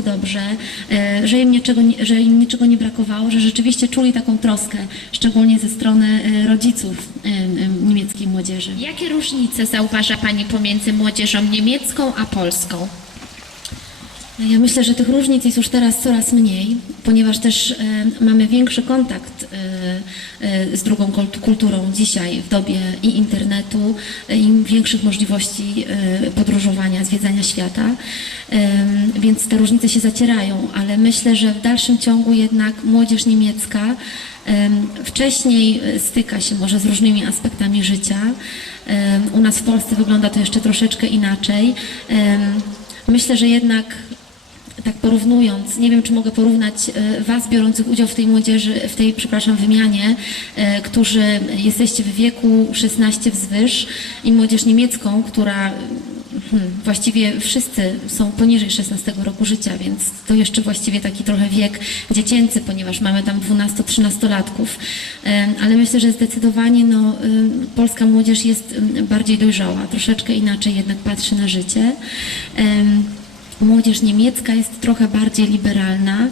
bardzo dobrze, że im niczego nie brakowało, że rzeczywiście czuli taką troskę, szczególnie ze strony rodziców niemieckiej młodzieży. Jakie różnice zauważa Pani pomiędzy młodzieżą niemiecką a polską? Ja myślę, że tych różnic jest już teraz coraz mniej, ponieważ też mamy większy kontakt z drugą kulturą dzisiaj w dobie i internetu, i większych możliwości podróżowania, zwiedzania świata, więc te różnice się zacierają, ale myślę, że w dalszym ciągu jednak młodzież niemiecka wcześniej styka się może z różnymi aspektami życia. U nas w Polsce wygląda to jeszcze troszeczkę inaczej. Myślę, że jednak tak porównując, nie wiem, czy mogę porównać Was biorących udział w tej młodzieży, wymianie, którzy jesteście w wieku 16 wzwyż i młodzież niemiecką, która właściwie wszyscy są poniżej 16 roku życia, więc to jeszcze właściwie taki trochę wiek dziecięcy, ponieważ mamy tam 12-13-latków. Ale myślę, że zdecydowanie polska młodzież jest bardziej dojrzała, troszeczkę inaczej jednak patrzy na życie. Młodzież niemiecka jest trochę bardziej liberalna,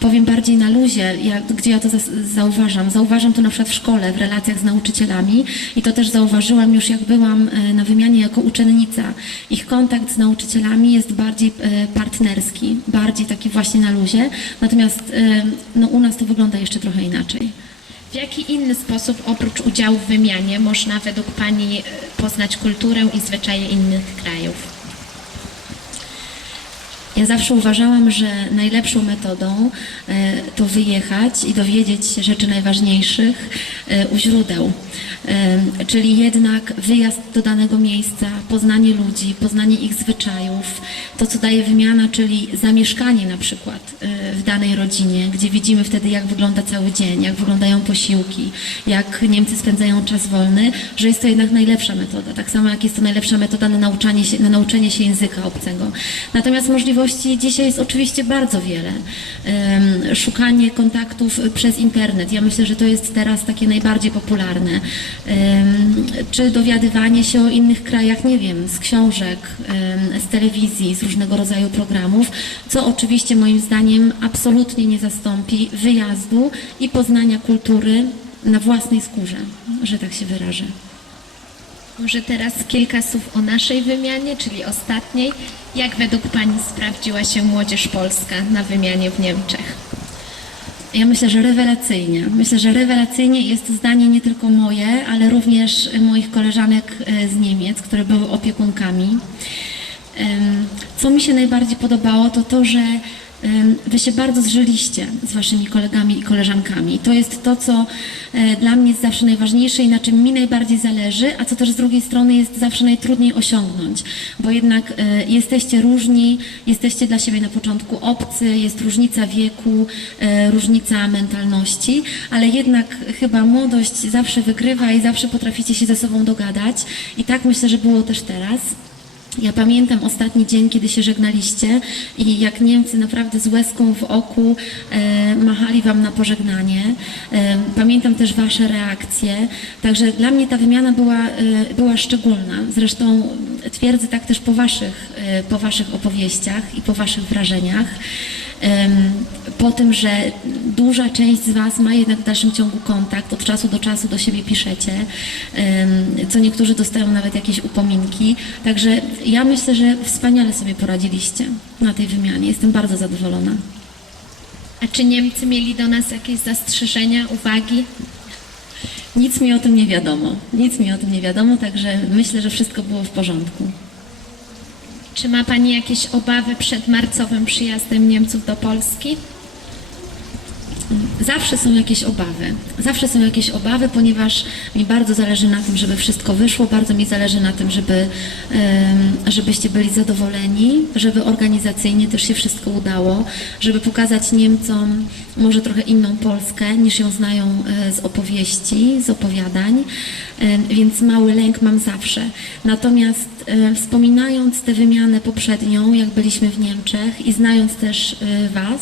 powiem bardziej na luzie, gdzie ja to zauważam. Zauważam to na przykład w szkole, w relacjach z nauczycielami i to też zauważyłam już jak byłam na wymianie jako uczennica. Ich kontakt z nauczycielami jest bardziej partnerski, bardziej taki właśnie na luzie, natomiast u nas to wygląda jeszcze trochę inaczej. W jaki inny sposób oprócz udziału w wymianie można według Pani poznać kulturę i zwyczaje innych krajów? Ja zawsze uważałam, że najlepszą metodą to wyjechać i dowiedzieć się rzeczy najważniejszych u źródeł. Czyli jednak wyjazd do danego miejsca, poznanie ludzi, poznanie ich zwyczajów, to co daje wymiana, czyli zamieszkanie na przykład w danej rodzinie, gdzie widzimy wtedy jak wygląda cały dzień, jak wyglądają posiłki, jak Niemcy spędzają czas wolny, że jest to jednak najlepsza metoda. Tak samo jak jest to najlepsza metoda na nauczenie się języka obcego. Natomiast możliwości dzisiaj jest oczywiście bardzo wiele. Szukanie kontaktów przez internet. Ja myślę, że to jest teraz takie najbardziej popularne. Czy dowiadywanie się o innych krajach, nie wiem, z książek, z telewizji, z różnego rodzaju programów, co oczywiście moim zdaniem absolutnie nie zastąpi wyjazdu i poznania kultury na własnej skórze, że tak się wyrażę. Może teraz kilka słów o naszej wymianie, czyli ostatniej. Jak według Pani sprawdziła się młodzież polska na wymianie w Niemczech? Ja myślę, że rewelacyjnie. Myślę, że rewelacyjnie jest to zdanie nie tylko moje, ale również moich koleżanek z Niemiec, które były opiekunkami. Co mi się najbardziej podobało, to to, że Wy się bardzo zżyliście z Waszymi kolegami i koleżankami. To jest to, co dla mnie jest zawsze najważniejsze i na czym mi najbardziej zależy, a co też z drugiej strony jest zawsze najtrudniej osiągnąć, bo jednak jesteście różni, jesteście dla siebie na początku obcy, jest różnica wieku, różnica mentalności, ale jednak chyba młodość zawsze wygrywa i zawsze potraficie się ze sobą dogadać i tak myślę, że było też teraz. Ja pamiętam ostatni dzień, kiedy się żegnaliście i jak Niemcy naprawdę z łezką w oku machali Wam na pożegnanie. Pamiętam też Wasze reakcje, także dla mnie ta wymiana była szczególna. Zresztą twierdzę tak też po Waszych opowieściach i po Waszych wrażeniach. Po tym, że duża część z Was ma jednak w dalszym ciągu kontakt, od czasu do czasu do siebie piszecie, co niektórzy dostają nawet jakieś upominki. Także ja myślę, że wspaniale sobie poradziliście na tej wymianie. Jestem bardzo zadowolona. A czy Niemcy mieli do nas jakieś zastrzeżenia, uwagi? Nic mi o tym nie wiadomo. Nic mi o tym nie wiadomo, także myślę, że wszystko było w porządku. Czy ma Pani jakieś obawy przed marcowym przyjazdem Niemców do Polski? Zawsze są jakieś obawy, ponieważ mi bardzo zależy na tym, żeby wszystko wyszło, bardzo mi zależy na tym, żebyście byli zadowoleni, żeby organizacyjnie też się wszystko udało, żeby pokazać Niemcom może trochę inną Polskę, niż ją znają z opowieści, z opowiadań, więc mały lęk mam zawsze. Natomiast wspominając tę wymianę poprzednią, jak byliśmy w Niemczech i znając też Was,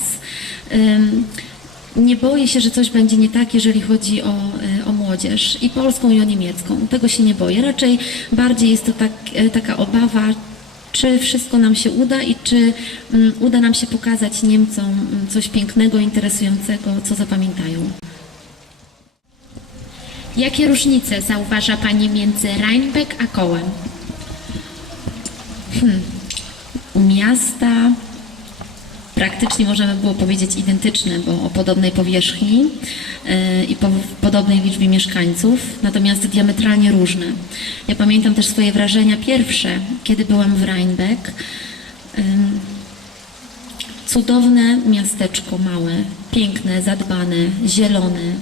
nie boję się, że coś będzie nie tak, jeżeli chodzi o młodzież i polską, i o niemiecką. Tego się nie boję. Raczej bardziej jest to taka obawa, czy wszystko nam się uda i czy uda nam się pokazać Niemcom coś pięknego, interesującego, co zapamiętają. Jakie różnice zauważa Pani między Rheinbeck a Kołem? Miasta praktycznie możemy było powiedzieć identyczne, bo o podobnej powierzchni i podobnej liczbie mieszkańców, natomiast diametralnie różne. Ja pamiętam też swoje wrażenia pierwsze, kiedy byłam w Rheinbeck. Cudowne miasteczko małe, piękne, zadbane, zielone.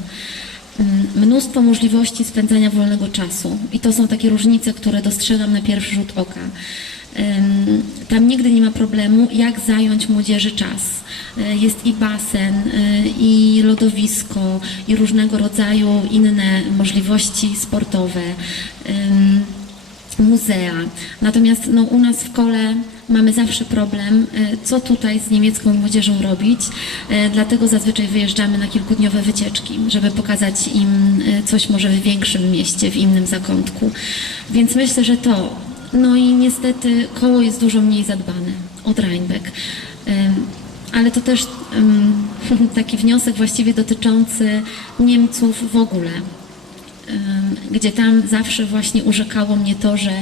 Mnóstwo możliwości spędzania wolnego czasu i to są takie różnice, które dostrzegam na pierwszy rzut oka. Tam nigdy nie ma problemu, jak zająć młodzieży czas. Jest i basen, i lodowisko, i różnego rodzaju inne możliwości sportowe, muzea. Natomiast no, u nas w Kole mamy zawsze problem, co tutaj z niemiecką młodzieżą robić, dlatego zazwyczaj wyjeżdżamy na kilkudniowe wycieczki, żeby pokazać im coś może w większym mieście, w innym zakątku. Więc myślę, że to. No i niestety Koło jest dużo mniej zadbane od Rheinbeck. Ale to też taki wniosek właściwie dotyczący Niemców w ogóle, gdzie tam zawsze właśnie urzekało mnie to, że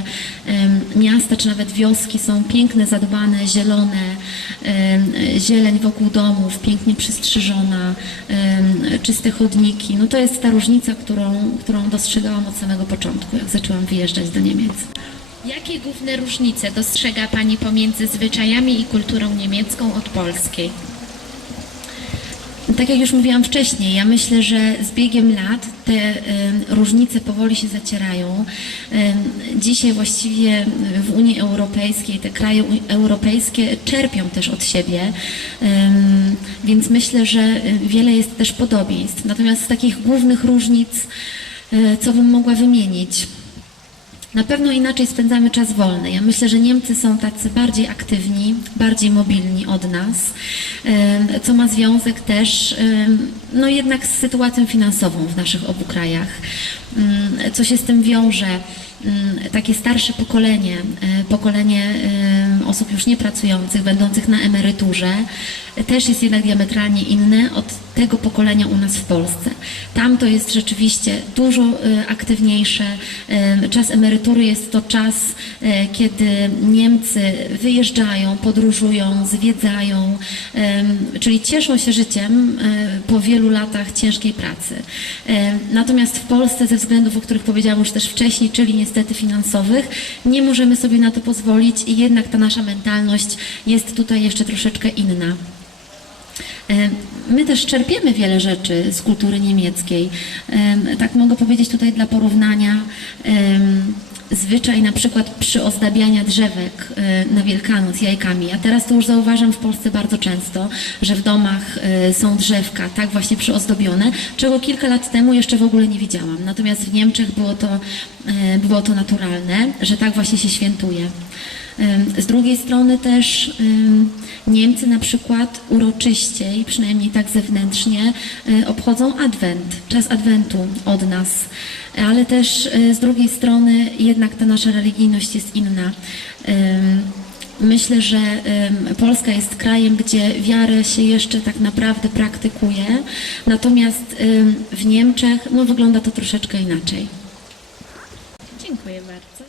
miasta czy nawet wioski są piękne, zadbane, zielone, zieleń wokół domów, pięknie przystrzyżona, czyste chodniki. No to jest ta różnica, którą dostrzegałam od samego początku, jak zaczęłam wyjeżdżać do Niemiec. Jakie główne różnice dostrzega Pani pomiędzy zwyczajami i kulturą niemiecką od polskiej? Tak jak już mówiłam wcześniej, ja myślę, że z biegiem lat te różnice powoli się zacierają. Dzisiaj właściwie w Unii Europejskiej te kraje europejskie czerpią też od siebie, więc myślę, że wiele jest też podobieństw. Natomiast z takich głównych różnic, co bym mogła wymienić? Na pewno inaczej spędzamy czas wolny. Ja myślę, że Niemcy są tacy bardziej aktywni, bardziej mobilni od nas, co ma związek też no jednak z sytuacją finansową w naszych obu krajach. Co się z tym wiąże? Takie starsze pokolenie osób już niepracujących, będących na emeryturze, też jest jednak diametralnie inne od tego pokolenia u nas w Polsce. Tam to jest rzeczywiście dużo aktywniejsze. Czas emerytury jest to czas, kiedy Niemcy wyjeżdżają, podróżują, zwiedzają, czyli cieszą się życiem po wielu latach ciężkiej pracy. Natomiast w Polsce ze względów, o których powiedziałam już też wcześniej, czyli niestety finansowych, nie możemy sobie na to pozwolić i jednak ta nasza mentalność jest tutaj jeszcze troszeczkę inna. My też czerpiemy wiele rzeczy z kultury niemieckiej. Tak mogę powiedzieć tutaj dla porównania, zwyczaj na przykład przyozdabiania drzewek na Wielkanoc jajkami. Ja teraz to już zauważam w Polsce bardzo często, że w domach są drzewka tak właśnie przyozdobione, czego kilka lat temu jeszcze w ogóle nie widziałam. Natomiast w Niemczech było to naturalne, że tak właśnie się świętuje. Z drugiej strony też Niemcy na przykład uroczyściej, przynajmniej tak zewnętrznie, obchodzą Adwent, czas Adwentu od nas, ale też z drugiej strony jednak ta nasza religijność jest inna. Myślę, że Polska jest krajem, gdzie wiarę się jeszcze tak naprawdę praktykuje, natomiast w Niemczech no, wygląda to troszeczkę inaczej. Dziękuję bardzo.